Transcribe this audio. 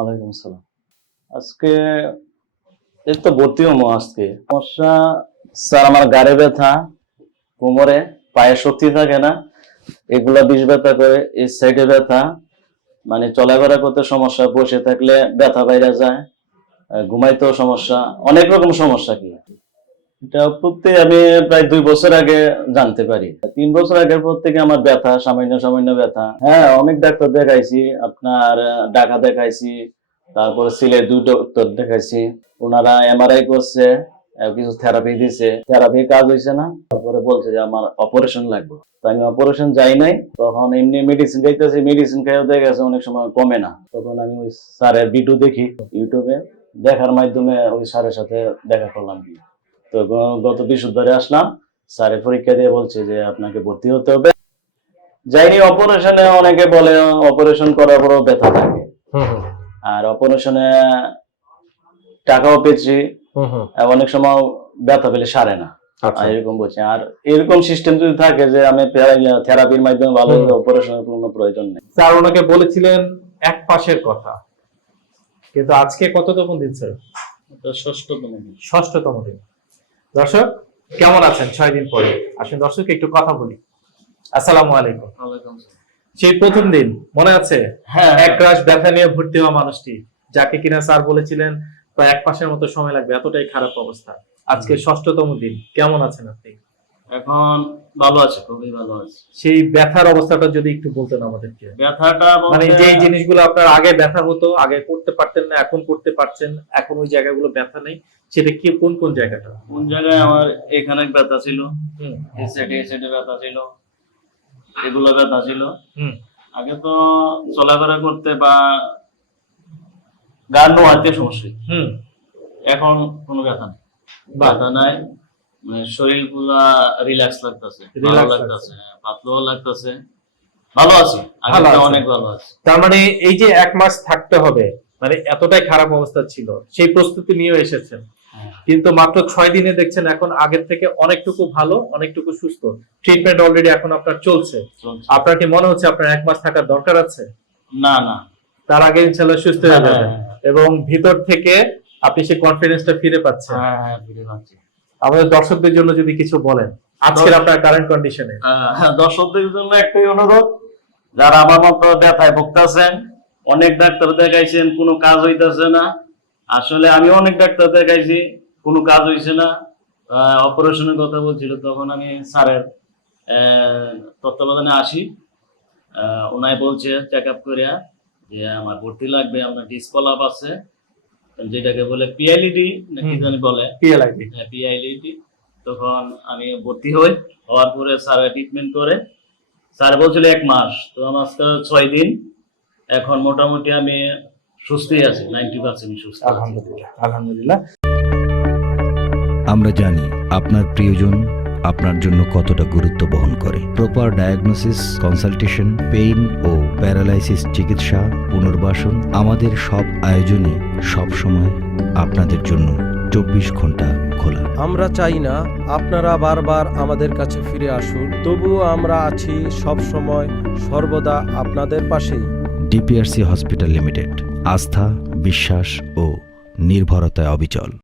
ওয়ালাইকুম আসসালাম। আজকে এই ভর্তি হব আজকে। সমস্যা, স্যার, আমার গাড়ে ব্যথা, কোমরে পায়ে শক্তি থাকে না। এগুলা বিষ ব্যথা করে, এই সাইডে ব্যথা মানে চলাফেরা করতে সমস্যা, বসে থাকলে ব্যথা বাইরে যায় ঘুমাইতেও সমস্যা, অনেক রকম সমস্যা কি? এটা প্রত্যেক আমি প্রায় দুই বছর আগে জানতে পারি। তিন বছর আগের পর থেকে আমার ব্যথা, সামান্য সামান্য ব্যথা। হ্যাঁ অনেক ডাক্তার দেখাইছি, আপনার ঢাকা দেখাইছি, তারপরে সিলেট দুই ডক্টর দেখাইছি। ওনারা এমআরআই করছে কিছু থেরাপি দিছে। থেরাপি কাজ হয়েছে না, তারপরে বলছে যে আমার অপারেশন লাগবে। তো আমি অপারেশন যাই নাই, তখন এমনি মেডিসিন খাইতেছি মেডিসিন খাইও দেখা গেছে অনেক সময় কমে না। তখন আমি ওই স্যারের ভিডিও দেখি ইউটিউবে দেখার মাধ্যমে ওই স্যারের সাথে দেখা করলাম। তো গত বৃহস্পতিবারে আসলাম। স্যারে পরীক্ষা দিয়ে বলছে যে আপনাকে ভর্তি হতে হবে। যাইনি অপারেশনে অনেকে বলে অপারেশন করার পরও ব্যথা থাকে। আর অপারেশনে টাকাও পেয়েছি। অনেক সময় ব্যথা পেলে সারে না। আচ্ছা। এরকম বলছে। আর এরকম সিস্টেম যদি থাকে যে আমি থেরাপির মাধ্যমে ভালো। অপারেশনের কোনো প্রয়োজন নেই। স্যার ওনাকে বলেছিলেন এক পাশের কথা। কিন্তু আজকে কততম দিন স্যার? ষষ্ঠতম দিন। ষষ্ঠতম দিন। দর্শক কেমন আছেন? ছয় দিন পরে। আসুন দর্শক একটু কথা বলি। আসসালামু আলাইকুম। সেই প্রথম দিন মনে আছে? হ্যাঁ। এক রাশ ব্যথা নিয়ে ভর্তি হওয়া মানুষটি যাকে কিনা স্যার বলেছিলেন প্রায় এক মাসের মতো সময় লাগবে এতটাই খারাপ অবস্থা। আজকে ষষ্ঠতম দিন কেমন আছেন আপনি? এখন ভালো আছে খুবই ভালো আছে। সেই ব্যথার অবস্থাটা যদি একটু বলতেন আমাদেরকে। ব্যথাটা মানে যে জিনিসগুলো আপনার আগে ব্যথা হতো আগে করতে পারতেন না এখন করতে পারছেন এখন ওই জায়গাগুলো ব্যথা নেই সেটা কি কোন কোন জায়গাটা? কোন জায়গায় আমার এখানে ব্যথা ছিল এই সাইডে এই সাইডে ব্যথা ছিল এগুলো ব্যথা ছিল। হুম। আগে তো চলাফেরা করতে বা গান নোয়াতে সমস্যা। হুম। এখন কোনো ব্যথা নেই। ব্যথা নাই। মানে শরীর পুরা রিল্যাক্স লাগতেছে ভালো লাগতেছে পাতলাও লাগতেছে। ভালো আছি অনেক ভালো আছে। তার মানে এই যে এক মাস থাকতে হবে মানে এতটাই খারাপ অবস্থা ছিল সেই প্রস্তুতি নিয়ে এসেছেন। কিন্তু মাত্র ছয় দিনে দেখছেন এখন আগের থেকে অনেকটুকু ভালো অনেকটুকু সুস্থ। ট্রিটমেন্ট অলরেডি এখন আপনার চলছে। আপনার কি মনে হচ্ছে আপনার এক মাস থাকার দরকার আছে? না না। তার আগে ইনশাল্লাহ সুস্থ হয়ে হ্যাঁ, যাবেন। হ্যাঁ, এবং ভিতর থেকে আপনি সেই কনফিডেন্সটা ফিরে পাচ্ছেন। হ্যাঁ হ্যাঁ ফিরে পাচ্ছি। আমাদের দর্শকদের জন্য যদি কিছু বলেন। আজকের আপনার কারেন্ট কন্ডিশনে দর্শকদের জন্য একটাই অনুরোধ, যারা আমার মতো ব্যথায় ভুগতেছেন, অনেক ডাক্তার দেখাইছেন, কোনো কাজ হইতেছে না। আসলে আমি অনেক ডাক্তার দেখাইছি, কোনো কাজ হইছে না। অপারেশনের কথা বলছিল, তখন আমি স্যারের তত্ত্বাবধানে আসি। ওনাই বলছে চেক আপ করিয়া, যে আমার ভর্তি লাগবে, আপনার ডিসকলাপ আছে। যেটাকে বলে পিআইলিডি নাকি। জানি বলে? PLID PILT. তখন আমি ভর্তি হই হওয়ার পরে স্যার ট্রিটমেন্ট করে। স্যার বলছিল এক মাস তো আমার আজকে ছয় দিন। এখন মোটামুটি আমি সুস্থই আছি নাইনটি পার্সেন্ট সুস্থ। আলহামদুলিল্লাহ আলহামদুলিল্লাহ। আমরা জানি আপনার প্রিয়জন আপনার জন্য কতটা গুরুত্ব বহন করে। প্রপার ডায়াগনোসিস কনসালটেশন পেইন ও প্যারালাইসিস চিকিৎসা পুনর্বাসন আমাদের সব আয়োজনে সব সময় আপনাদের জন্য চব্বিশ ঘণ্টা খোলা। আমরা চাই না আপনারা বারবার আমাদের কাছে ফিরে আসুন তবুও আমরা আছি সব সময় সর্বদা আপনাদের পাশেই। ডিপিআরসি হসপিটাল লিমিটেড আস্থা বিশ্বাস ও নির্ভরতায় অবিচল।